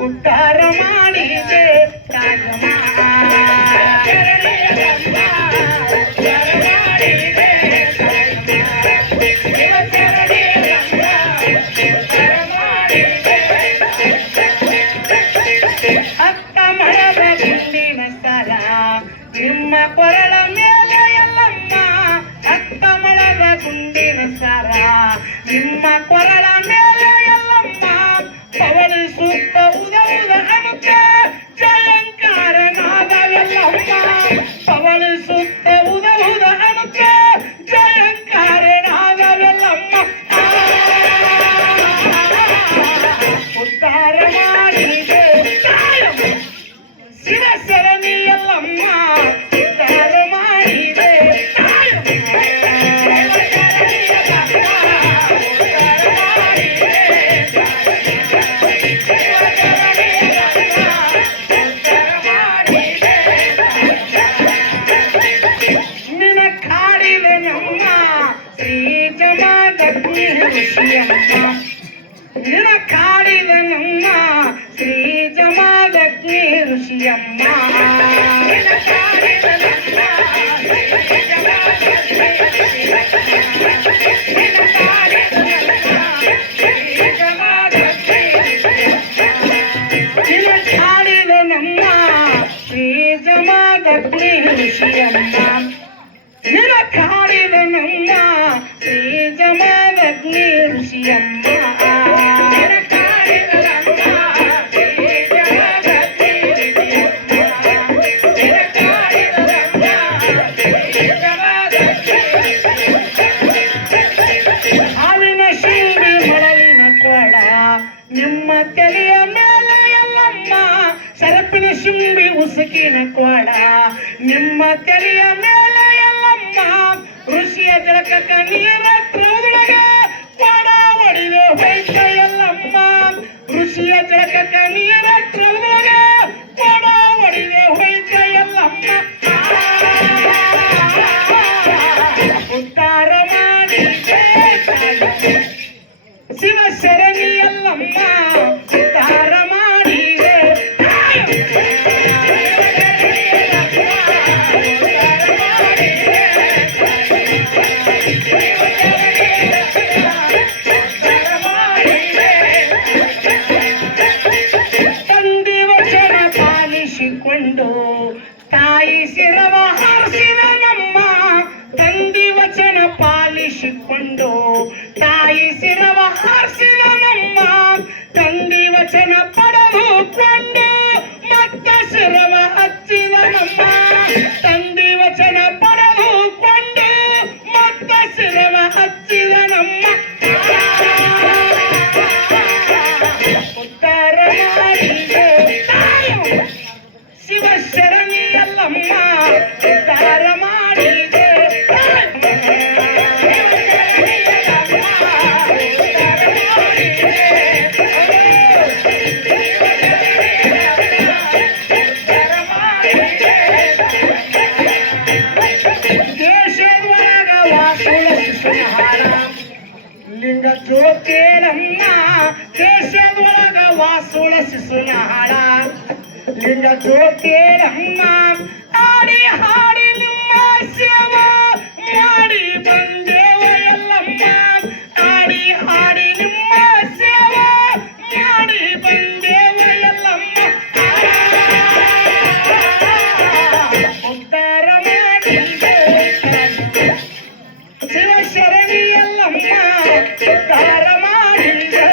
ಉದ್ಧಾರ ಮಾಡಿದೆ ರಾಜಮ್ಮ ಅಕ್ಕ ಮಳದ ಗುಂಡಿನ ಸರ ನಿಮ್ಮ ಕೊರಳ ಮೇಲೆ ಎಲ್ಲಮ್ಮ ಅಕ್ಕ ಮಳದ ಗುಂಡಿನ ಸರ ನಿಮ್ಮ ಕೊರಳ ಮೇಲೆ ಎಲ್ಲಮ್ಮ ಪವನ ಸೂಕ್ತ ಉದೌದ ಅನುಕ ಜಯಂಕಾರ ನಾದವೆಲ್ಲಮ್ಮ ಪವನ ಸೂಕ್ತ ಉದೌದ ಅನುಕ ಜಯಂಕಾರ ನಾದವೆಲ್ಲಮ್ಮ ಉದ್ಧಾರ ಮಾಡಿದೆ ಶಿವಸರಣಿ ಎಲ್ಲಮ್ಮ ಉದ್ಧಾರ ಮಾಡಿದೆ ನಿನ ಕಾಡಿದ ನಮ್ಮ ಶ್ರೀ ಜಮಾದಗ್ನಿ ಋಷಿಯಮ್ಮ ನಿನ ಕಾಡಿದ ನಮ್ಮ ಶ್ರೀ ಜಮಾದಗ್ನಿ ಋಷಿಯಮ್ಮ ನಿನ ಕಾಡಿದ ನಮ್ಮ ಶ್ರೀ ಜಮಾದಗ್ನಿ ಋಷಿಯಮ್ಮ ನಿನ ಕಾಡಿದ ನಮ್ಮ ಶ್ರೀ ಜಮಾದಗ್ನಿ ಋಷಿಯಮ್ಮ ಹಾಲಿನ ಶಿಂಗಿ ಮರಳಿನ ಕೊಡ ನಿಮ್ಮ ತಲೆಯ ಮೇಲೆ ಎಲ್ಲಮ್ಮ ಸರಪಿನ ಶಿಂಬಿ ಉಸುಕಿನ ಕೊಡ ನಿಮ್ಮ ತಲೆಯ ಮೇಲೆ ಎಲ್ಲಮ್ಮ ಋಷಿಯ ಜಳಕಕ್ಕ ನೀರ ತ್ರೊಳಗೆ ಕೊಡ ಒಡಿದು ಹೋಯ್ತ ಎಲ್ಲಮ್ಮ ಋಷಿಯ ಜಳಕಕ್ಕ ನೀರ ತ್ರೊಳಗೆ ಕೊಡ ಒಡಿದು ಹೋಯ್ತ ಎಲ್ಲಮ್ಮ ಉದ್ಧಾರ ಮಾಡಿದೆ ಶಿವಶರಣಿ ಎಲ್ಲಮ್ಮ ಉದ್ಧಾರ ಮಾಡಿದೆ ತಂದೆ ವಚನ ಪಾಲಿಸಿಕೊಂಡು ತಾಯಿ ಶಿರವ ಹಾರಿಸಿದ ನಮ್ಮ ತಂದೆ ವಚನ ಪಾಲಿಸಿಕೊಂಡು ತಾಯಿ ಶಿರವ ಹಾರಿಸಿದ ನಮ್ಮ ತಂದೆ ವಚನ ಪಡೆದುಕೊಂಡು ಮತ್ತ ಶಿರವ ಹಚ್ಚಿದ ನಮ್ಮ ತಂದೆ ವಚನ ಪಡೆದುಕೊಂಡು ಮತ್ತ ಶಿರವ ಹಚ್ಚಿದ ನಮ್ಮ ಉದ್ಧಾರ ಮಾಡಿದೆ ಶಿವಶರಣಿ ಎಲ್ಲಮ್ಮ ಉದ್ಧಾರ ಮಾಡಿದೆ ದೇಶದೊಳಗ ವಾಸುಳ ಶಿಶುನಾಳ ಲಿಂಗ ಜ್ಯೋತಿರಮ್ಮ ದೇಶದೊಳಗ ವಾಸುಳ ಶಿಶುನಾಳ ಲಿಂಗ ಜ್ಯೋತಿರಮ್ಮ ಆಡಿ ಹಾಡಿ ನಿಮ್ಮ ಸೇವಾ ಮಾಡಿ ಬಂದೇವ ಎಲ್ಲಮ್ಮ ಆಡಿ ಹಾಡಿ ನಿಮ್ಮ ಸೇವಾ ಮಾಡಿ ಬಂದೇವ ಎಲ್ಲಮ್ಮ ಉದ್ಧಾರ ಮಾಡಿದೆ ಶಿವಶರಣಿ ಎಲ್ಲಮ್ಮ ಉದ್ಧಾರ ಮಾಡಿದೆ